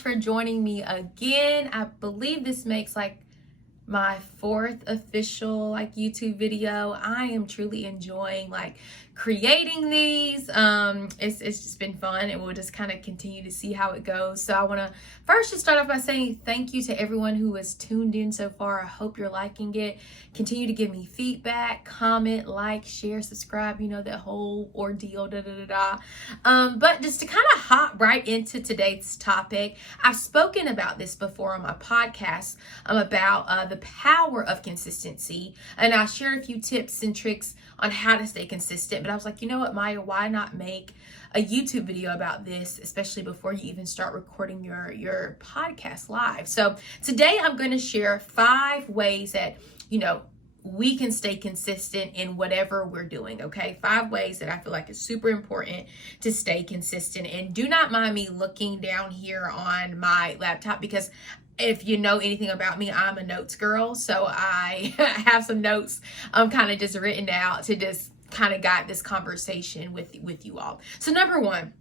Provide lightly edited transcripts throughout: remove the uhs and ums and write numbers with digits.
much for joining me again. I believe this makes like my fourth official YouTube video. I am truly enjoying creating these. It's just been fun, and we'll just kind of continue to see how it goes. So I want to first just start off by saying thank you to everyone who has tuned in so far. I hope you're liking it. Continue to give me feedback, comment, like, share, subscribe, that whole ordeal, but just to kind of hop right into today's topic, I've spoken about this before on my podcast, about the power of consistency, and I shared a few tips and tricks on how to stay consistent. But I was like, you know what, Maya, why not make a YouTube video about this, especially before you even start recording your podcast live? So today I'm going to share 5 ways that, we can stay consistent in whatever we're doing, okay? 5 ways that I feel like is super important to stay consistent. And do not mind me looking down here on my laptop, because if you know anything about me, I'm a notes girl. So I have some notes kind of just written out to just kind of guide this conversation with you all. So number 1,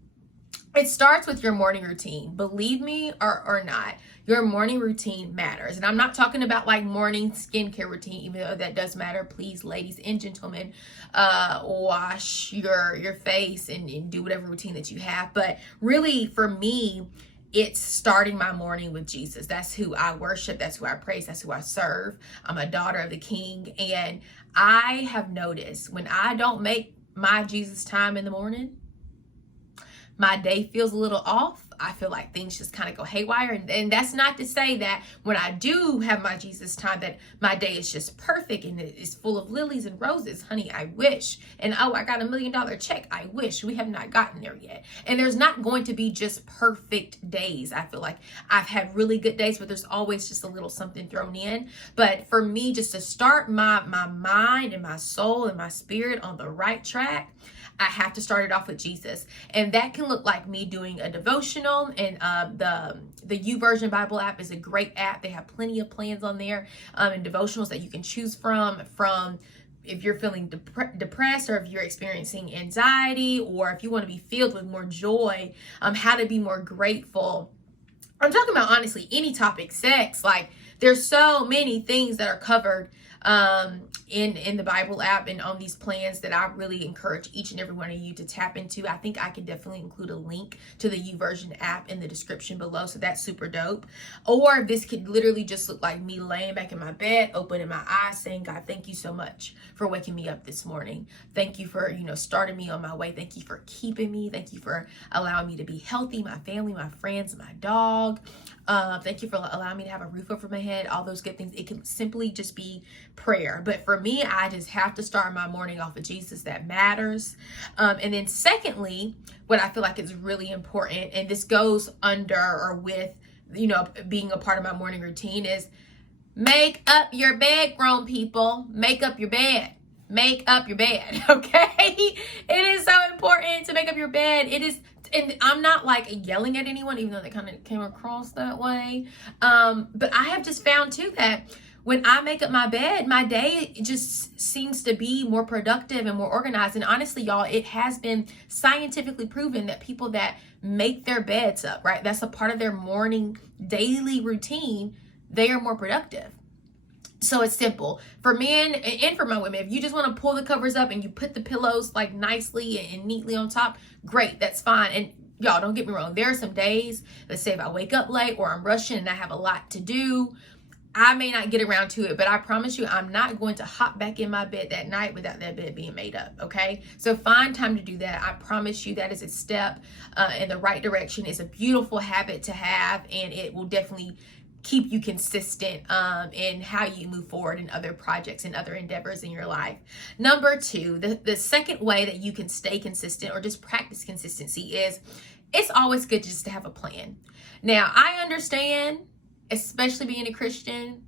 it starts with your morning routine. Believe me or not, your morning routine matters. And I'm not talking about morning skincare routine, even though that does matter. Please, ladies and gentlemen, wash your face and do whatever routine that you have. But really, for me, it's starting my morning with Jesus. That's who I worship. That's who I praise. That's who I serve. I'm a daughter of the King. And I have noticed when I don't make my Jesus time in the morning, my day feels a little off. I feel like things just kind of go haywire. And that's not to say that when I do have my Jesus time, that my day is just perfect and it is full of lilies and roses. Honey, I wish. And oh, I got $1 million check. I wish. We have not gotten there yet. And there's not going to be just perfect days. I feel like I've had really good days, but there's always just a little something thrown in. But for me, just to start my mind and my soul and my spirit on the right track, I have to start it off with Jesus. And that can look like me doing a devotional. And the YouVersion Bible app is a great app. They have plenty of plans on there and devotionals that you can choose from if you're feeling depressed, or if you're experiencing anxiety, or if you want to be filled with more joy, how to be more grateful. I'm talking about, honestly, any topic, sex. There's so many things that are covered in the Bible app and on these plans that I really encourage each and every one of you to tap into. I think I can definitely include a link to the YouVersion app in the description below, so that's super dope. Or this could literally just look like me laying back in my bed, opening my eyes, saying, God, thank you so much for waking me up this morning. Thank you for, starting me on my way. Thank you for keeping me. Thank you for allowing me to be healthy, my family, my friends, my dog. Thank you for allowing me to have a roof over my head, all those good things. It can simply just be prayer. But for me, I just have to start my morning off with Jesus. That matters. And then secondly, what I feel like is really important, and this goes under or with, being a part of my morning routine, is make up your bed, grown people. Make up your bed. Make up your bed, okay? It is so important to make up your bed. It is. And I'm not yelling at anyone, even though they kind of came across that way. But I have just found too that when I make up my bed, my day just seems to be more productive and more organized. And honestly, y'all, it has been scientifically proven that people that make their beds up, right? That's a part of their morning daily routine. They are more productive. So it's simple for men and for my women. If you just want to pull the covers up and you put the pillows nicely and neatly on top, great, that's fine. And y'all, don't get me wrong, there are some days, let's say if I wake up late or I'm rushing and I have a lot to do, I may not get around to it, but I promise you, I'm not going to hop back in my bed that night without that bed being made up, okay? So find time to do that. I promise you that is a step in the right direction. It's a beautiful habit to have, and it will definitely keep you consistent in how you move forward in other projects and other endeavors in your life. Number 2, the second way that you can stay consistent or just practice consistency is it's always good just to have a plan. Now, I understand, especially being a Christian,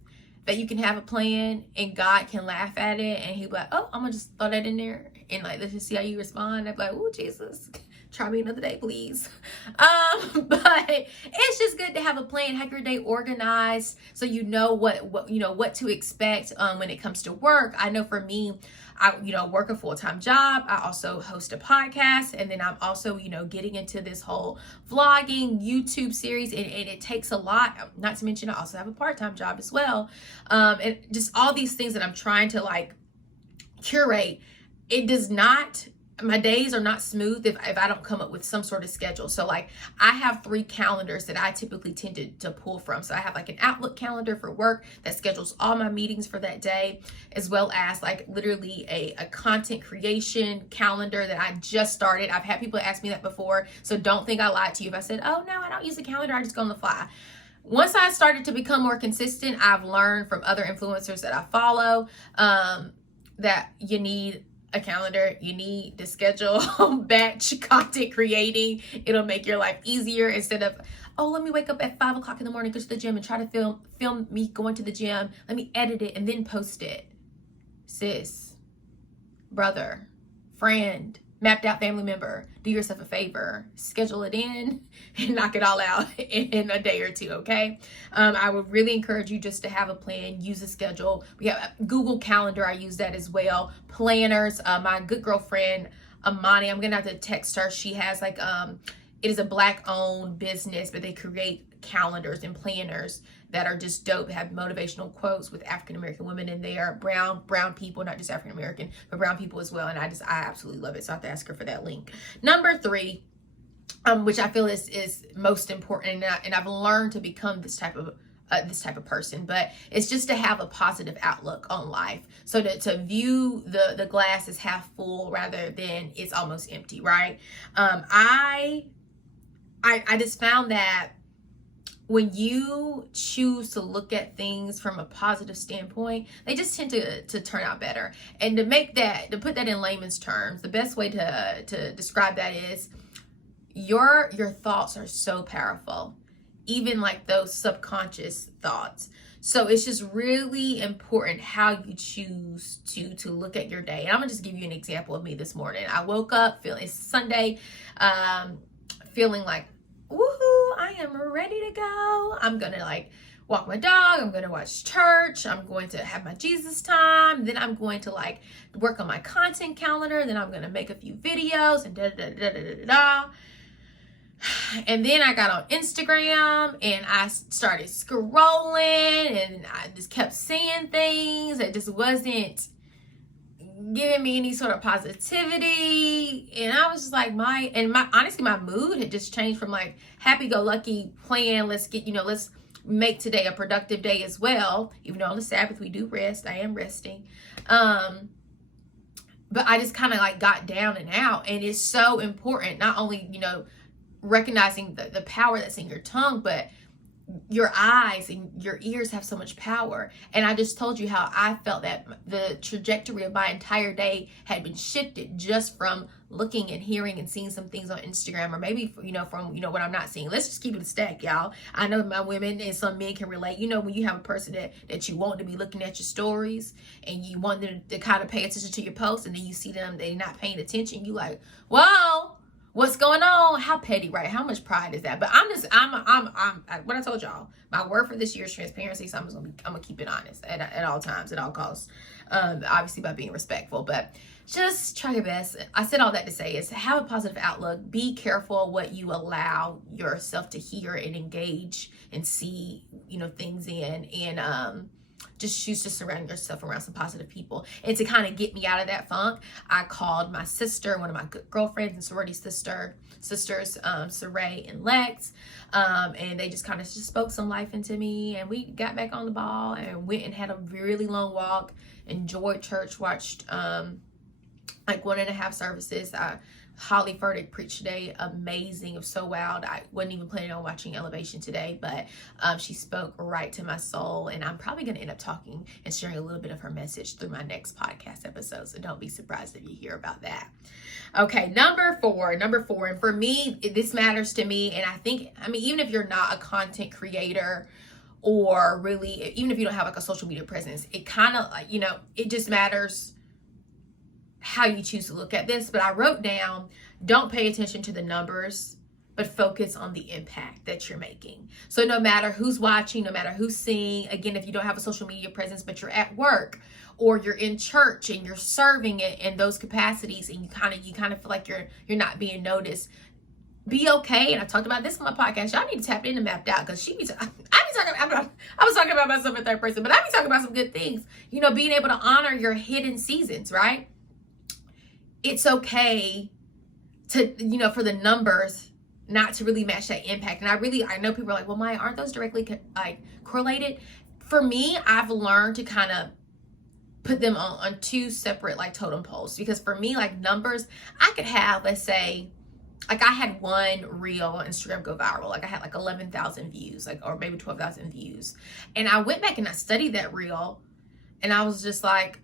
that you can have a plan and God can laugh at it and he'll be like, oh, I'm gonna just throw that in there and let's just see how you respond. I'm like, oh, Jesus, Try me another day, please. But it's just good to have a plan, have your day organized so you know what to expect when it comes to work. I know for me, I work a full-time job. I also host a podcast, and then I'm also getting into this whole vlogging YouTube series, and it takes a lot. Not to mention I also have a part-time job as well, and just all these things that I'm trying to like curate. It does not, my days are not smooth if I don't come up with some sort of schedule. So like I have 3 calendars that I typically tend to pull from. So I have like an Outlook calendar for work that schedules all my meetings for that day, as well as like literally a content creation calendar that I just started. I've had people ask me that before, so don't think I lied to you if I said, oh no, I don't use a calendar, I just go on the fly. Once I started to become more consistent, I've learned from other influencers that I follow that you need a calendar, you need to schedule batch content creating. It'll make your life easier instead of, oh, let me wake up at 5 o'clock in the morning, go to the gym and try to film me going to the gym. Let me edit it and then post it. Sis, brother, friend, mapped out family member, do yourself a favor, schedule it in and knock it all out in a day or 2, okay? I would really encourage you just to have a plan, use a schedule. We have Google Calendar, I use that as well. Planners, my good girlfriend, Amani, I'm gonna have to text her. She has like, it is a Black-owned business, but they create calendars and planners that are just dope. They have motivational quotes with African-American women in there, brown people, not just African-American, but brown people as well. And I absolutely love it. So I have to ask her for that link. Number 3, which I feel is most important, and I've learned to become this type of person, but it's just to have a positive outlook on life. So to view the glass as half full rather than it's almost empty, right? I just found that when you choose to look at things from a positive standpoint, they just tend to turn out better. And to put that in layman's terms, the best way to describe that is your thoughts are so powerful, even like those subconscious thoughts. So it's just really important how you choose to look at your day. And I'm gonna just give you an example of me this morning. I woke up it's Sunday, feeling like, woohoo, I am ready to go. I'm gonna like walk my dog, I'm gonna watch church, I'm going to have my Jesus time, then I'm going to like work on my content calendar, then I'm gonna make a few videos and da. And then I got on Instagram and I started scrolling and I just kept seeing things that just wasn't giving me any sort of positivity. And I was just like, honestly, my mood had just changed from like happy-go-lucky plan, let's make today a productive day as well. Even though on the Sabbath we do rest, I am resting. But I just kind of like got down and out. And it's so important, not only, recognizing the power that's in your tongue, but your eyes and your ears have so much power. And I just told you how I felt that the trajectory of my entire day had been shifted just from looking and hearing and seeing some things on Instagram, or maybe from what I'm not seeing. Let's just keep it a stack, y'all. I know my women and some men can relate. When you have a person that you want to be looking at your stories and you want them to kind of pay attention to your posts, and then you see them, they're not paying attention, you like, whoa, what's going on? How petty, right? How much pride is that? But I'm what I told y'all, my word for this year is transparency. So I'm gonna keep it honest at all times, at all costs. Obviously by being respectful, but just try your best. I said all that to say is have a positive outlook. Be careful what you allow yourself to hear and engage and see, things in, and just choose to surround yourself around some positive people. And to kind of get me out of that funk, I called my sister, one of my good girlfriends and sorority sisters, Saray and Lex, and they just kind of spoke some life into me, and we got back on the ball and went and had a really long walk, enjoyed church, watched like 1.5 services. Holly Furtick preached today, amazing. It was so wild. I wasn't even planning on watching Elevation today, but she spoke right to my soul, and I'm probably going to end up talking and sharing a little bit of her message through my next podcast episode, so don't be surprised if you hear about that. Okay, number four, and for me, this matters to me, and I think, even if you're not a content creator, or really, even if you don't have like a social media presence, it kind of like, it just matters how you choose to look at this, but I wrote down, don't pay attention to the numbers, but focus on the impact that you're making. So no matter who's watching, no matter who's seeing, again, if you don't have a social media presence, but you're at work or you're in church and you're serving it in those capacities, and you kind of feel like you're not being noticed, be okay. And I talked about this on my podcast. Y'all need to tap into Mapped Out, because I was talking about myself in third person, but I be talking about some good things. You know, being able to honor your hidden seasons, right? It's okay to, you know, for the numbers not to really match that impact. And I know people are like, well, Maya, aren't those directly correlated? For me, I've learned to kind of put them on two separate like totem poles, because for me, like numbers, I could have, let's say, like I had one reel on Instagram go viral. Like I had like 11,000 views, like, or maybe 12,000 views. And I went back and I studied that reel, and I was just like,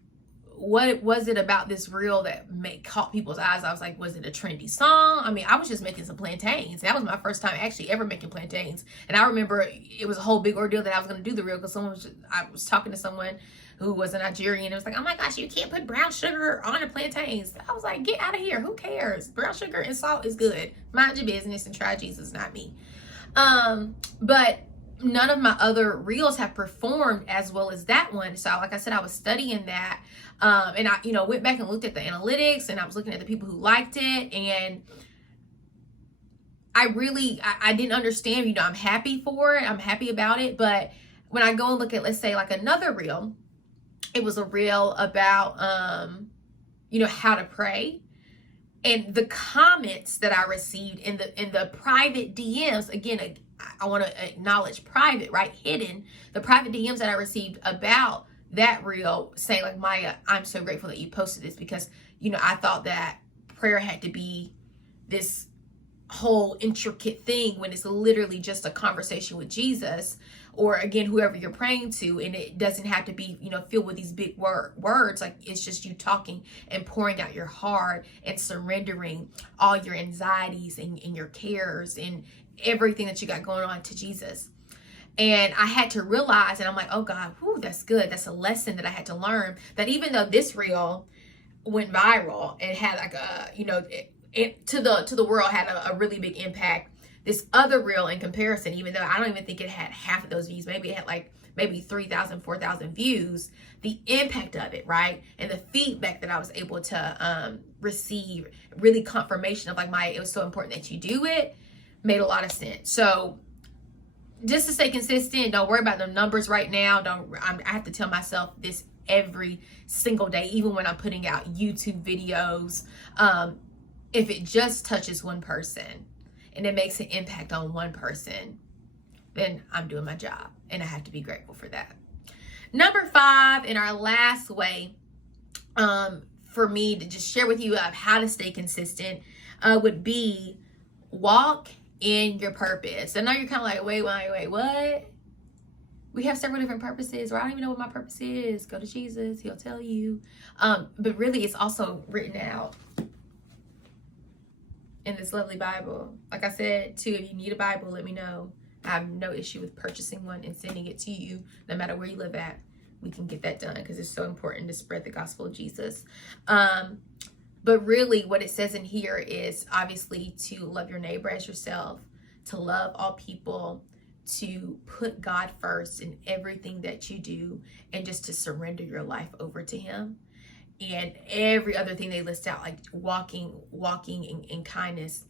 what was it about this reel that caught people's eyes? I was like, was it a trendy song? I mean, I was just making some plantains. That was my first time actually ever making plantains. And I remember it was a whole big ordeal that I was going to do the reel, because I was talking to someone who was a Nigerian. It was like, oh my gosh, you can't put brown sugar on the plantains. I was like, get out of here. Who cares? Brown sugar and salt is good. Mind your business and try Jesus, not me. But none of my other reels have performed as well as that one. So like I said, I was studying that. And I, you know, went back and looked at the analytics, and I was looking at the people who liked it. And I didn't understand, you know, I'm happy for it. I'm happy about it. But when I go and look at, let's say like another reel, it was a reel about, you know, how to pray. And the comments that I received in the private DMs, again, I want to acknowledge private, right? Hidden, the private DMs that I received about that reel, saying like, Maya, I'm so grateful that you posted this, because, you know, I thought that prayer had to be this whole intricate thing when it's literally just a conversation with Jesus, or again, whoever you're praying to. And it doesn't have to be, you know, filled with these big words. Like, it's just you talking and pouring out your heart and surrendering all your anxieties and your cares and everything that you got going on to Jesus. And I had to realize, and I'm like, oh God, whew, that's good. That's a lesson that I had to learn, that even though this reel went viral and had like a, you know, it to the world had a really big impact, this other reel in comparison, even though I don't even think it had half of those views, maybe it had like maybe 3,000, 4,000 views, the impact of it, right? And the feedback that I was able to receive, really confirmation of like, Maya, it was so important that you do it, made a lot of sense. So just to stay consistent, don't worry about the numbers right now. I have to tell myself this every single day, even when I'm putting out YouTube videos. If it just touches one person and it makes an impact on one person, then I'm doing my job, and I have to be grateful for that. Number 5, in our last way, for me to just share with you how to stay consistent, would be walk in your purpose. I know you're kind of like, wait, what? We have several different purposes, or I don't even know what my purpose is. Go to Jesus, he'll tell you. But really, it's also written out in this lovely Bible. Like I said, too, if you need a Bible, let me know. I have no issue with purchasing one and sending it to you, no matter where you live at. We can get that done, because it's so important to spread the gospel of Jesus. But really what it says in here is obviously to love your neighbor as yourself, to love all people, to put God first in everything that you do, and just to surrender your life over to him. And every other thing they list out, like walking in kindness.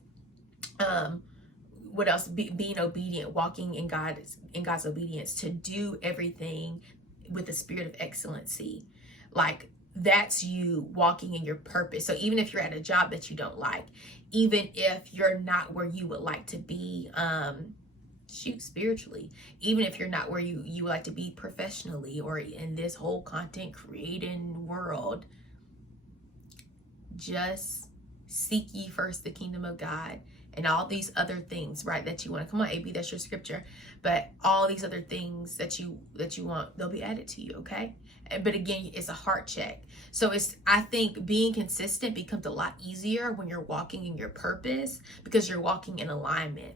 What else? Being obedient, walking in God's obedience, to do everything with a spirit of excellency. Like, that's you walking in your purpose. So even if you're at a job that you don't like, even if you're not where you would like to be, spiritually, even if you're not where you would like to be professionally, or in this whole content creating world, just seek ye first the kingdom of God, and all these other things, right, that you want. Come on, AB, that's your scripture. But all these other things that you want, they'll be added to you, okay? But again, it's a heart check. So I think being consistent becomes a lot easier when you're walking in your purpose, because you're walking in alignment.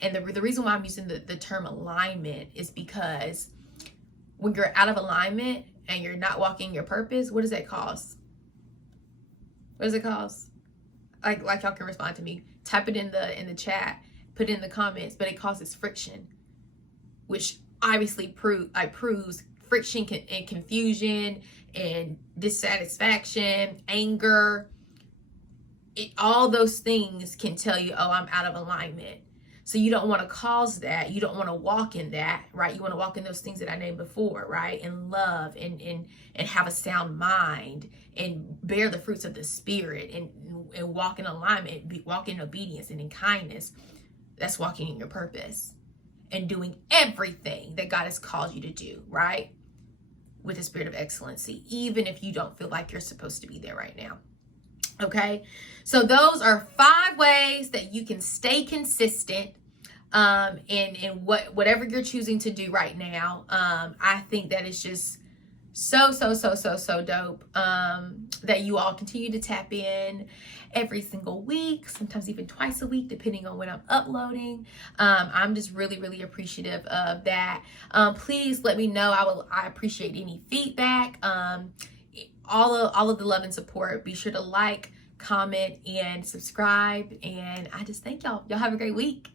And the reason why I'm using the term alignment is because when you're out of alignment and you're not walking your purpose, what does that cause? what does it cost? Like y'all can respond to me. Type it in the chat, put it in the comments, but it causes friction, which obviously proves friction and confusion and dissatisfaction, anger. All those things can tell you, oh, I'm out of alignment. So you don't want to cause that. You don't want to walk in that, right? You want to walk in those things that I named before, right? And love and have a sound mind and bear the fruits of the Spirit and walk in alignment, walk in obedience and in kindness. That's walking in your purpose and doing everything that God has called you to do, right? With a spirit of excellency, even if you don't feel like you're supposed to be there right now. Okay, so those are 5 ways that you can stay consistent in whatever you're choosing to do right now. I think that is just so dope that you all continue to tap in every single week, sometimes even twice a week, depending on when I'm uploading. I'm just really appreciative of that. Please let me know. I appreciate any feedback. All of the love and support. Be sure to like, comment, and subscribe. And I just thank y'all. Y'all have a great week.